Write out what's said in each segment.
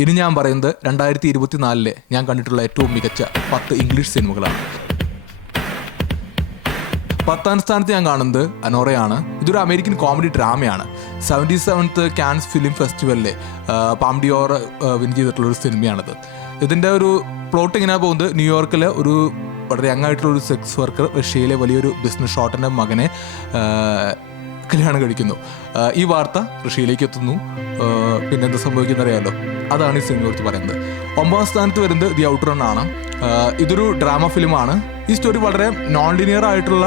ഇനി ഞാൻ പറയുന്നത് രണ്ടായിരത്തി ഇരുപത്തിനാലിലെ ഞാൻ കണ്ടിട്ടുള്ള ഏറ്റവും മികച്ച പത്ത് ഇംഗ്ലീഷ് സിനിമകളാണ്. പത്താം സ്ഥാനത്ത് ഞാൻ കാണുന്നത് അനോറയാണ്. ഇതൊരു അമേരിക്കൻ കോമഡി ഡ്രാമയാണ്. സെവന്റി സെവൻത്ത് ക്യാൻസ് ഫിലിം ഫെസ്റ്റിവലിലെ പാംഡിയോർ വിൻ ചെയ്തിട്ടുള്ള ഒരു സിനിമയാണിത്. ഇതിന്റെ ഒരു പ്ലോട്ട് ഇങ്ങനെ പോകുന്നത്? ന്യൂയോർക്കിലെ ഒരു വളരെ യങ് ആയിട്ടുള്ള ഒരു സെക്സ് വർക്കർ റഷ്യയിലെ വലിയൊരു ബിസിനസ് ഷോട്ടിന്റെ മകനെ കല്യാണം കഴിക്കുന്നു. ഈ വാർത്ത റഷ്യയിലേക്ക് എത്തുന്നു. പിന്നെന്ത് സംഭവിക്കുന്നറിയാമല്ലോ അതാണ് ഈ സിനിമയെ കുറിച്ച് പറയുന്നത്. ഒമ്പതാം സ്ഥാനത്ത് വരുന്നത് ദി ഔട്ട് റൺ ആണ്. ഇതൊരു ഡ്രാമ ഫിലിമാണ് ഈ സ്റ്റോറി വളരെ നോൺ ലിനിയർ ആയിട്ടുള്ള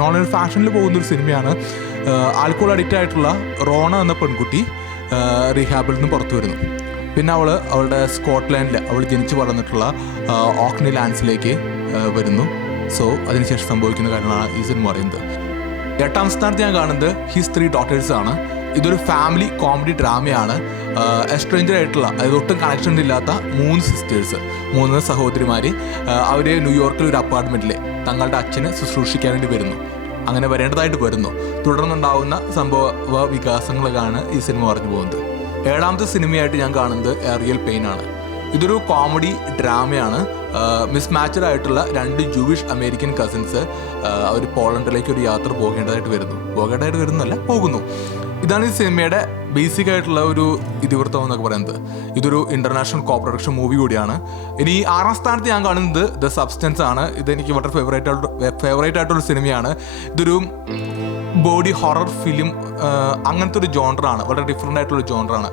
നോൺ ലിനിയർ ഫാഷനിൽ പോകുന്ന ഒരു സിനിമയാണ് ആൽക്കോൾ അഡിക്റ്റ് ആയിട്ടുള്ള റോണ എന്ന പെൺകുട്ടി റീഹാബിൽ നിന്ന് പുറത്തു വരുന്നു. പിന്നെ അവൾ അവളുടെ സ്കോട്ട്ലാൻഡിൽ അവൾ ജനിച്ചു വളർന്നിട്ടുള്ള ഓക്നി ലാൻഡ്സിലേക്ക് വരുന്നു. സോ അതിനുശേഷം സംഭവിക്കുന്ന കാര്യങ്ങളാണ് ഈ സിനിമ പറയുന്നത്. എട്ടാം സ്ഥാനത്ത് ഞാൻ കാണുന്നത് ഹിസ് ത്രീ ഡോട്ടേഴ്സ് ആണ്. ഇതൊരു ഫാമിലി കോമഡി ഡ്രാമയാണ് എസ്ട്രേഞ്ചർ ആയിട്ടുള്ള അതായത് ഒട്ടും കണക്ഷൻ ഇല്ലാത്ത മൂന്ന് സിസ്റ്റേഴ്സ് മൂന്ന് സഹോദരിമാർ അവർ ന്യൂയോർക്കിൽ ഒരു അപ്പാർട്ട്മെന്റിൽ തങ്ങളുടെ അച്ഛനെ ശുശ്രൂഷിക്കാൻ വേണ്ടി വരുന്നു. അങ്ങനെ വരേണ്ടതായിട്ട് വരുന്നു. തുടർന്നുണ്ടാവുന്ന സംഭവ വികാസങ്ങളാണ് ഈ സിനിമ പറഞ്ഞു പോകുന്നത്. ഏഴാമത്തെ സിനിമയായിട്ട് ഞാൻ കാണുന്നത് റിയൽ പെയിൻ ആണ്. ഇതൊരു കോമഡി ഡ്രാമയാണ് മിസ് മാച്ചഡ് ആയിട്ടുള്ള രണ്ട് ജൂവിഷ് അമേരിക്കൻ കസിൻസ് അവർ പോളണ്ടിലേക്ക് ഒരു യാത്ര പോകേണ്ടതായിട്ട് വരുന്നു. പോകേണ്ടതായിട്ട് വരുന്നല്ല പോകുന്നു. ഇതാണ് ഈ സിനിമയുടെ ബേസിക് ആയിട്ടുള്ള ഒരു ഇതിവൃത്തം എന്നൊക്കെ പറയുന്നത്. ഇതൊരു ഇന്റർനാഷണൽ കോപ്രൊഡക്ഷൻ മൂവി കൂടിയാണ്. ഇനി ആറാം സ്ഥാനത്ത് ഞാൻ കാണുന്നത് ദ സബ്സ്റ്റൻസ് ആണ്. ഇത് എനിക്ക് വളരെ ഫേവറേറ്റ് ആയിട്ട് ഫേവറേറ്റ് ആയിട്ടുള്ള സിനിമയാണ്. ഇതൊരു ബോഡി ഹൊറർ ഫിലിം അങ്ങനത്തെ ഒരു ജോണറാണ് വളരെ ഡിഫറെന്റ് ആയിട്ടുള്ള ജോണറാണ്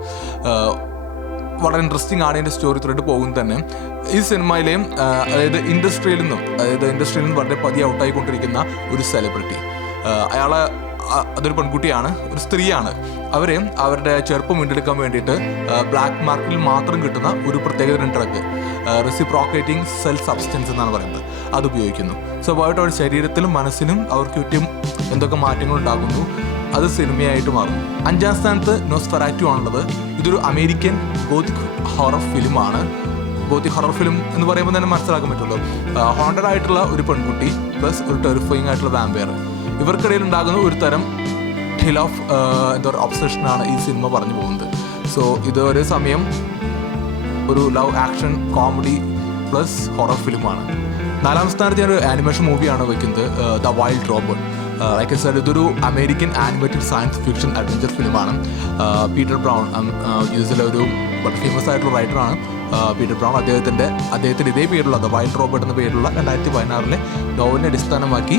വളരെ ഇൻട്രസ്റ്റിംഗ് ആണ് എന്റെ സ്റ്റോറി ത്രെഡ് പോകുന്നത് തന്നെ. ഈ സിനിമയിലെയും അതായത് ഇൻഡസ്ട്രിയിൽ നിന്നും അതായത് ഇൻഡസ്ട്രിയിൽ നിന്നും വളരെ പതി ഔട്ടായിക്കൊണ്ടിരിക്കുന്ന ഒരു സെലിബ്രിറ്റി അയാളെ അതൊരു പെൺകുട്ടിയാണ് ഒരു സ്ത്രീയാണ്. അവർ അവരുടെ ചെറുപ്പം വീണ്ടെടുക്കാൻ വേണ്ടിയിട്ട് ബ്ലാക്ക് മാർക്കറ്റിൽ മാത്രം കിട്ടുന്ന ഒരു പ്രത്യേകതരം ഡ്രഗ് റെസിപ്രോക്കേറ്റിംഗ് സെൽ സബ്സ്റ്റൻസ് എന്നാണ് പറയുന്നത്. അത് ഉപയോഗിക്കുന്നു. സ്വാഭാവികമായിട്ട് അവരുടെ ശരീരത്തിലും മനസ്സിനും അവർക്ക് ചുറ്റും എന്തൊക്കെ മാറ്റങ്ങൾ ഉണ്ടാകുന്നു അത് സിനിമയായിട്ട് മാറും അഞ്ചാം സ്ഥാനത്ത് നോസ്ഫെറാറ്റു ആണുള്ളത്. ഇതൊരു അമേരിക്കൻ ഗോതിക് ഹൊറർ ഫിലിമാണ് ഗോതിക് ഹൊറർ ഫിലിം എന്ന് പറയുമ്പോൾ തന്നെ മനസ്സിലാക്കാൻ പറ്റുള്ളൂ ഹോണ്ടഡ് ആയിട്ടുള്ള ഒരു പെൺകുട്ടി പ്ലസ് ഒരു ടെറിഫയിങ് ആയിട്ടുള്ള വാമ്പയർ ഇവർക്കിടയിൽ ഉണ്ടാകുന്ന ഒരു തരം ഹിൽ ഓഫ് എന്താ പറയുക ഒബ്സഷനാണ് ഈ സിനിമ പറഞ്ഞു പോകുന്നത്. സോ ഇത് ഒരേ സമയം ഒരു love action comedy plus horror ഫിലിമാണ്. നാലാം സ്ഥാനത്ത് ഞാനൊരു ആനിമേഷൻ മൂവിയാണ് വയ്ക്കുന്നത് the wild robot like I sir ഇതൊരു American animated science fiction adventure ഫിലിമാണ് പീറ്റർ ബ്രൗൺ യു എസിലെ ഒരു ഫേമസ് ആയിട്ടുള്ള റൈറ്ററാണ് പീറ്റർ ബ്രൗൺ അദ്ദേഹത്തിന്റെ അദ്ദേഹത്തിന്റെ ഇതേ പേരുള്ള ദ വൈൽഡ് റോബോട്ട് എന്ന പേരുള്ള രണ്ടായിരത്തി പതിനാറിലെ നോവലിനെ അടിസ്ഥാനമാക്കി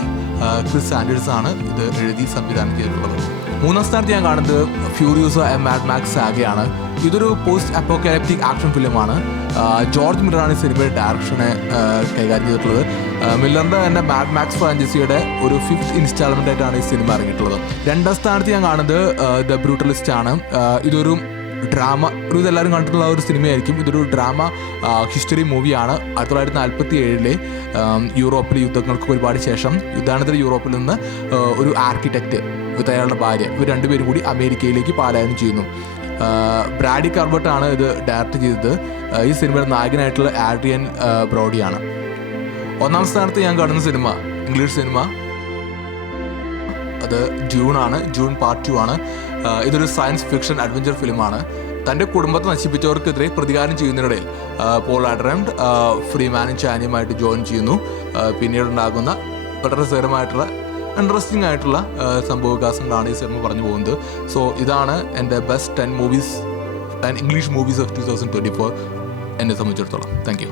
ക്രിസ് സാൻഡേഴ്സ് ആണ് ഇത് എഴുതി സംവിധാനം ചെയ്തിട്ടുള്ളത് മൂന്നാം സ്ഥാനത്ത് ഞാൻ കാണുന്നത് ഫ്യൂരിയോസോ എ മാഡ് മാക്സ് സാഗയാണ്. ഇതൊരു പോസ്റ്റ് അപ്പോക്കാലിപ്റ്റിക് ആക്ഷൻ ഫിലിമാണ് ജോർജ് മില്ലറാണ് ഈ സിനിമയുടെ ഡയറക്ഷനെ കൈകാര്യം ചെയ്തിട്ടുള്ളത്. മില്ലറിന്റെ തന്നെ മാഡ് മാക്സ് ഫ്രാഞ്ചൈസിയുടെ ഒരു ഫിഫ്ത്ത് ഇൻസ്റ്റാൾമെന്റ് ആയിട്ടാണ് ഈ സിനിമ ഇറങ്ങിയിട്ടുള്ളത്. രണ്ടാം സ്ഥാനത്ത് ഞാൻ കാണുന്നത് ദ ബ്രൂട്ടലിസ്റ്റ് ആണ്. ഇതൊരു ഡ്രാമ ഒരു ഇതെല്ലാവരും കണ്ടിട്ടുള്ള ഒരു സിനിമയായിരിക്കും. ഇതൊരു ഡ്രാമ ഹിസ്റ്ററി മൂവിയാണ്. ആയിരത്തി തൊള്ളായിരത്തി നാൽപ്പത്തി ഏഴിലെ യൂറോപ്പിലെ യുദ്ധങ്ങൾക്ക് ഒരുപാട് ശേഷം യുദ്ധാനന്തര യൂറോപ്പിൽ നിന്ന് ഒരു ആർക്കിടെക്റ്റ് വിത്ത് അയാളുടെ ഭാര്യ ഇവർ രണ്ടുപേരും കൂടി അമേരിക്കയിലേക്ക് പാലായനം ചെയ്യുന്നു. ബ്രാഡി ആണ് ഇത് ഡയറക്റ്റ് ചെയ്തത്. ഈ സിനിമയുടെ നായകനായിട്ടുള്ള ആഡ്രിയൻ ബ്രോഡിയാണ്. ഒന്നാം സ്ഥാനത്ത് ഞാൻ കാണുന്ന സിനിമ ഇംഗ്ലീഷ് സിനിമ. അത് ജൂൺ ആണ് ജൂൺ പാർട്ട് ടു ആണ്. ഇതൊരു സയൻസ് ഫിക്ഷൻ അഡ്വഞ്ചർ ഫിലിമാണ് തന്റെ കുടുംബത്തെ നശിപ്പിച്ചവർക്കെതിരെ പ്രതികാരം ചെയ്യുന്നതിനിടയിൽ പോൾ പോൾ അഡ്രംഡ് ഫ്രീമാനും ചാനിയുമായിട്ട് ജോയിൻ ചെയ്യുന്നു. പിന്നീടുണ്ടാകുന്ന വളരെ രസകരമായിട്ടുള്ള ഇൻട്രസ്റ്റിംഗ് ആയിട്ടുള്ള സംഭവ സംഭവവികാസങ്ങളാണ് ഈ സിനിമ പറഞ്ഞു പോകുന്നത്. സോ ഇതാണ് എന്റെ best ten movies ten English movies of two thousand twenty four എന്നെ സംബന്ധിച്ചിടത്തോളം. Thank you